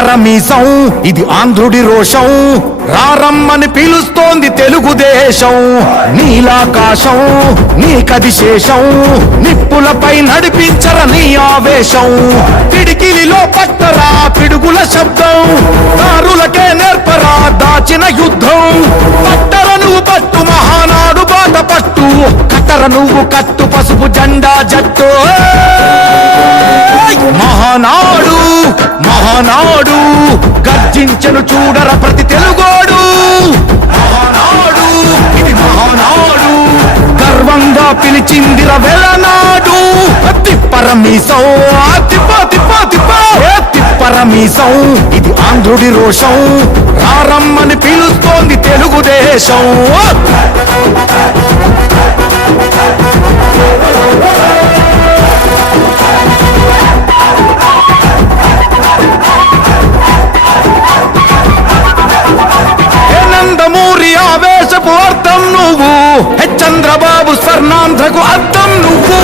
తిప్పరమీసం ఇది ఆంధ్రుడి రోషం రారమ్మని పిలుస్తోంది తెలుగుదేశం నీలాకాశం నీకది శేషం నిప్పులపై నడిపించర నీ ఆవేశం పిడికిలిలో పట్టరా పిడుగుల శబ్దం దారులకే నేర్పరా దాచిన యుద్ధం పట్టర నువ్వు పట్టు మహానాడు బాట పట్టు కట్టర నువ్వు కట్టు పసుపు జెండా జట్టు మహానాడు మహానాడు గర్జించను చూడర ప్రతి తెలుగోడు మహానాడు ఇది మహానాడు గర్వంగా పిలిచిందిర వెలనాడు తిప్పరమీసం తిప్ప తిప్ప తిప్ప తిప్పరమీసం ఇది ఆంధ్రుడి రోషం రారమ్మని పిలుస్తోంది తెలుగుదేశం నందమూరి ఆవేశపు అర్థం నువ్వు చంద్రబాబు స్వర్ణాంధ్రకు అర్థం నువ్వు